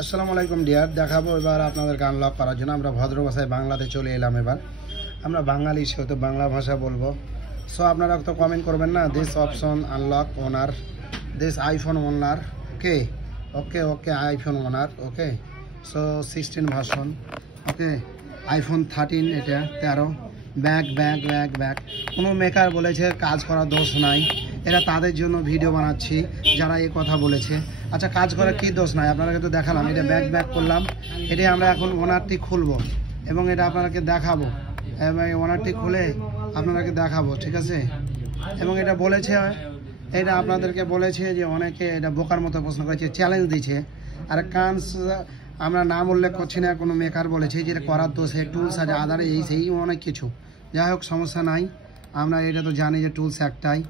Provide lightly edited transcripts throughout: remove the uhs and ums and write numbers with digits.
আসসালামু আলাইকুম ডিয়ার, দেখাবো এবার আপনাদেরকে আনলক করার জন্য আমরা ভদ্র ভাষায় বাংলাতে চলে এলাম। এবার আমরা বাঙালি, সেহেতু বাংলা ভাষা বলবো। সো আপনারা তো কমেন্ট করবেন না, this option unlock owner, this iPhone owner, okay okay okay iPhone owner, okay. So 16 version, okay iPhone 13, এটা 13। ব্যাক ব্যাক ব্যাক ব্যাক কোনো মেকার বলেছে কাজ করার দোষ নাই, এরা তাদের জন্য ভিডিও বানাচ্ছি যারা এই কথা বলেছে। আচ্ছা, কাজ করার কী দোষ নাই আপনাদেরকে তো দেখালাম, এটা ব্যাক ব্যাক করলাম। এটাই আমরা এখন ওনারটি খুলবো এবং এটা আপনাদেরকে দেখাবো, এবং ওনারটি খুলে আপনাদেরকে দেখাবো, ঠিক আছে। এবং এটা বলেছে, এটা আপনাদেরকে বলেছে যে অনেকে এটা বোকার মতো প্রশ্ন করেছে, চ্যালেঞ্জ দিচ্ছে। আর কান্স আমরা নাম উল্লেখ করছি না, কোনো মেকার বলেছে যে এটা করার দোষে টুলস আছে, আদারে এই সেই অনেক কিছু। যাই হোক, সমস্যা নাই, আমরা এটা তো জানি যে টুলস একটাই,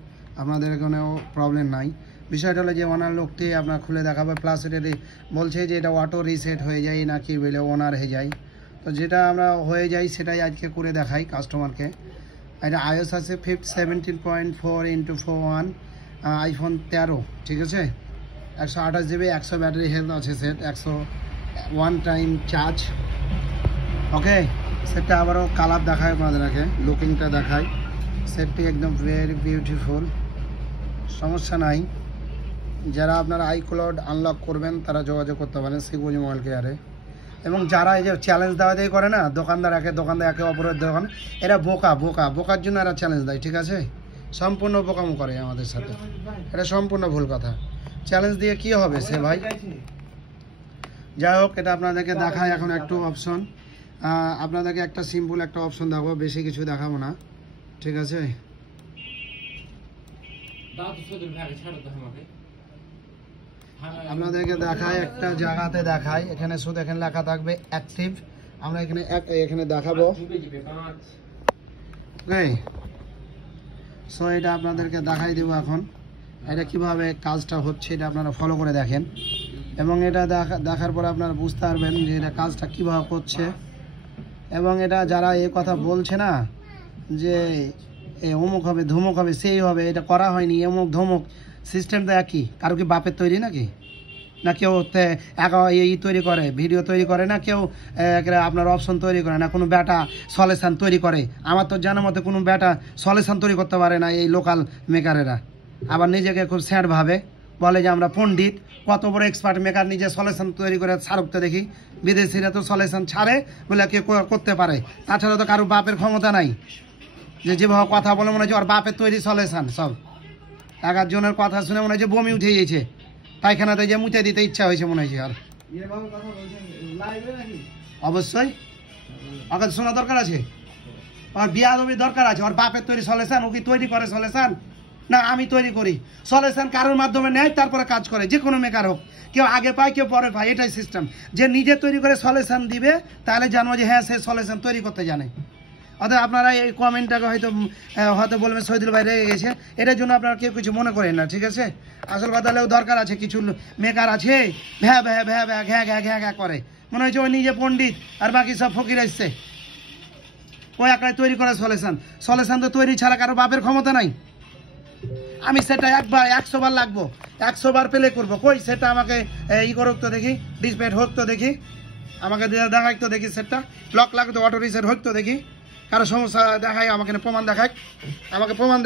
আপনাদের কোনো প্রবলেম নাই। বিষয়টা হলো যে ওনার লোকটি আপনার খুলে দেখাবে, প্লাস এটা বলছে যে এটা অটো রিসেট হয়ে যায় নাকি বলে ওনার হয়ে যায়। তো যেটা আমরা হয়ে যাই সেটাই আজকে করে দেখাই কাস্টমারকে। এটা iOS আছে 17.4x4.1, আইফোন 13, ঠিক আছে। 128 GB, 100 ব্যাটারি হেলথ আছে সেট, 101 টাইম চার্জ, ওকে। সেটটা আবারও কালার দেখায় আপনাদেরকে, লুকিংটা দেখায়। সেটটি একদম ভেরি বিউটিফুল, সমস্যা নাই। যারা আপনারা আইক্লাউড আনলক করবেন তারা যোগাযোগ করতে পারেন শিবগঞ্জ মোবাইল কেয়ারে। এবং যারা এই যে চ্যালেঞ্জ দেওয়া দিয়ে করে না, দোকানদার একে অপরের দোকান, এরা বোকার জন্য এরা চ্যালেঞ্জ দেয়, ঠিক আছে। সম্পূর্ণ বোকামো করে আমাদের সাথে, এটা সম্পূর্ণ ভুল কথা। চ্যালেঞ্জ দিয়ে কি হবে সে ভাই। যাই হোক, এটা আপনাদেরকে দেখায় এখন একটু অপশন, আপনাদেরকে একটা সিম্পল একটা অপশন দেখাবো, বেশি কিছু দেখাবো না, ঠিক আছে। আপনাদেরকে দেখায় একটা জায়গাতে দেখায়, এখানে শুধু এখানে লেখা থাকবে অ্যাক্টিভ, আমরা এখানে দেখাবো, ওকে। সো এটা আপনাদেরকে দেখাই দেবো এখন, এটা কিভাবে কাজটা হচ্ছে এটা আপনারা ফলো করে দেখেন। এবং এটা দেখার পর আপনারা বুঝতে পারবেন যে এটা কাজটা কীভাবে করছে। এবং এটা যারা এই কথা বলছে না যে অমুক হবে ধুমুক হবে সেই হবে, এটা করা হয়নি, অমুক ধমুক সিস্টেমটা একই। কারো কি বাপের তৈরি নাকি? না কেউ তৈরি করে, ভিডিও তৈরি করে, না কেউ আপনার অপশন তৈরি করে, না কোনো ব্যাটা সলিউশন তৈরি করে। আমার তো জানার মতে কোনো ব্যাটা সলিউশন তৈরি করতে পারে না এই লোকাল মেকারেরা। আবার নিজেকে খুব স্যাড ভাবে, বলে যে আমরা পণ্ডিত, কত বড় এক্সপার্ট মেকার, নিজে সলিউশন তৈরি করে ছাড়তে দেখি। বিদেশিরা তো সলিউশন ছাড়ে বলে কেউ করতে পারে, তাছাড়া তো কারো বাপের ক্ষমতা নাই যে যেভাবে কথা বলে মনে হচ্ছে ওর বাপের তৈরি সলিউশন সব। একজনের কথা শুনে মনে হচ্ছে বমি উঠে গিয়েছে, পায়খানাতে যে মুছে দিতে ইচ্ছা হয়েছে মনে হয়েছে। আর অবশ্যই ওকে শোনা দরকার আছে, ওর বিয়াদবির দরকার আছে। ওর বাপের তৈরি সলিউশন, ও কি তৈরি করে সলিউশন? না আমি তৈরি করি সলিউশন, কারোর মাধ্যমে নেয় তারপরে কাজ করে, যে কোনো মেকার হোক, কেউ আগে পায় কেউ পরে পায়, এটাই সিস্টেম। যে নিজে তৈরি করে সলিউশন দিবে তাহলে জানবো যে হ্যাঁ সে সলিউশন তৈরি করতে জানে। অর্থাৎ আপনারা এই কমেন্টটাকে হয়তো বলবেন শহীদুল ভাই রেগে গেছে, এটার জন্য আপনারা কেউ কিছু মনে করেন না, ঠিক আছে। আসল কথা হলেও দরকার আছে, কিছু মেকার আছে ভ্যা ভ্যা ভ্যা ভ্যা ঘ্যা ঘ্যা ঘ্যা ঘ্যা করে, মনে হচ্ছে ওই নিজে পণ্ডিত আর বাকি সব ফকির আসছে। ওই একটাই তৈরি করে সলিউশন তো তৈরি ছাড়া কারো বাপের ক্ষমতা নাই। আমি সেটা 100 বার লাগবো, 100 বার প্লে করবো, কই সেটা আমাকে করুক তো দেখি, ডিসপ্লে হোক তো দেখি, আমাকে দেখাই তো দেখি, সেটটা লক লাগতো অটো রিসেট হোক তো দেখি। কারো সমস্যা দেখায় আমাকে প্রমাণ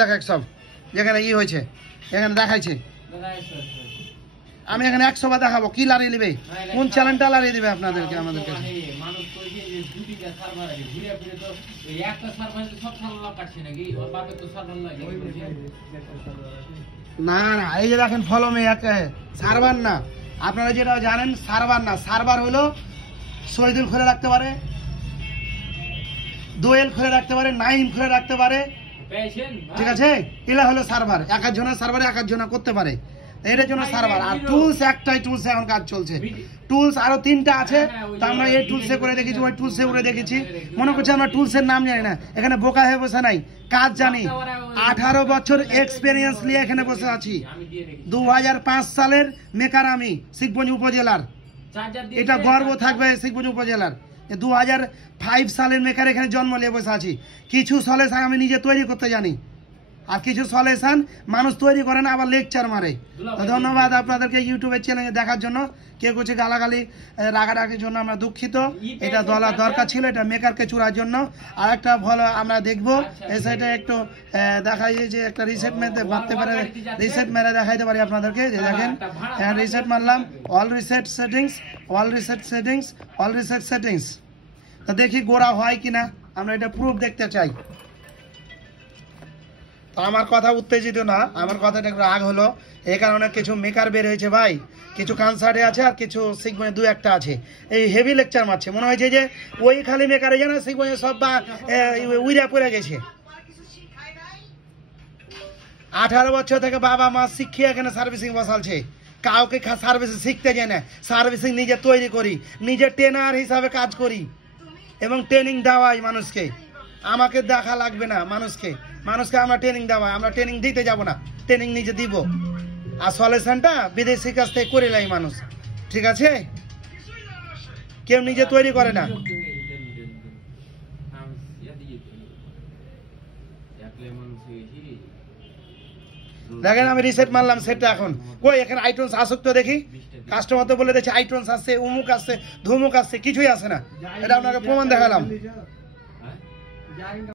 দেখায়, সব যেখানে হয়েছে এখানে দেখাইছে। আমি এখানে 100 বার দেখাবো, কি লাড়িয়ে নেবে, কোন চ্যালেঞ্জটা লাড়িয়ে দেবে আপনাদেরকে আমাদেরকে। না না, এই যে দেখেন ফলো মে, সার্ভার না, আপনারা যেটা জানেন সার্ভার না, সার্ভার হলো শহীদুল খুলে রাখতে পারে, দোয়েল খুলে রাখতে পারে, নাইম খুলে রাখতে পারে, ঠিক আছে। এগুলা হলো সার্ভার, এক একজনের সার্ভারে এক একজনা করতে পারে, এটার জন্য সার্ভার। আর টুলস একটাই, টুলস এখন কাজ চলছে, টুলস আরো 3টা আছে, তা আমরা এই টুলসে করে দেখেছি, ওই টুলসে করে দেখেছি। মনে করছি আমরা টুলসের নাম জানি না, এখানে বোকা হয়ে বসে নাই, কাজ জানি। 18 বছর এক্সপেরিয়েন্স নিয়ে এখানে বসে আছি। 2005 সালের মেকার আমি, শিবগঞ্জ উপজেলার, এটা গর্ব থাকবে শিবগঞ্জ উপজেলার। 2005 সালের মেকার এখানে জন্ম নিয়ে বসে আছি। কিছু সলিউশন আমি নিজে তৈরি করতে জানি, আর কিছু সলিউশন মানুষ তৈরি করে না, আবার লেকচার মারে। তো ধন্যবাদ আপনাদেরকে ইউটিউবের চ্যানেলে দেখার জন্য। কেউ কিছু গালাগালি রাগারাগির জন্য আমরা দুঃখিত। এটা বলার দরকার ছিল, এটা মেকারকে চূড়ার জন্য। আর একটা ভালো আমরা দেখবো এই সাইডে একটু দেখাই যে একটা রিসেট মারতে পারে, রিসেট মেরে দেখাইতে পারি আপনাদেরকে। যে দেখেন রিসেট মারলাম, all reset settings, all reset settings, all reset settings. তো দেখি গোড়া হয় কিনা, আমরা এটা প্রুফ দেখতে চাই। তো আমার কথা উত্তেজিত না, আমার কথাটা একটু রাগ হলো এই কারণে কিছু মেকার বের হয়েছে ভাই, কিছু কনসার্টে আছে আর কিছু সিগমে দু একটা আছে, এই হেভি লেকচার মারছে। মনে হয়েছে যে ওই খালি মেকারে জানে সিগমে সব উইরা পড়ে গেছে। 18 বছর থেকে বাবা মা শিখিয়ে এখানে সার্ভিসিং বসালছে, কাউকে সার্ভিসিং শিখতে যায় না। সার্ভিসিং নিজে তৈরি করি, নিজে ট্রেনার হিসাবে কাজ করি এবং ট্রেনিং দেওয়াই মানুষকে। আমাকে দেখা লাগবে না মানুষকে, মানুষকে আমরা ট্রেনিং দেওয়াই, আমরা ট্রেনিং দিতে যাব না, ট্রেনিং নিজে দিব। আর সলিউশনটা বিদেশি কাছ থেকে করে লাই মানুষ, ঠিক আছে? কেউ নিজে তৈরি করে না। দেখেন আমি রিসেট মারলাম, সেটটা এখন কই, এখানে আইটনস আসুক তো দেখি। কাস্টমার তো বলে দিচ্ছে আইটনস আসছে, উমুক আসছে, ধুমুক আসছে, কিছুই আসে না। এটা আপনাকে প্রমাণ দেখালাম।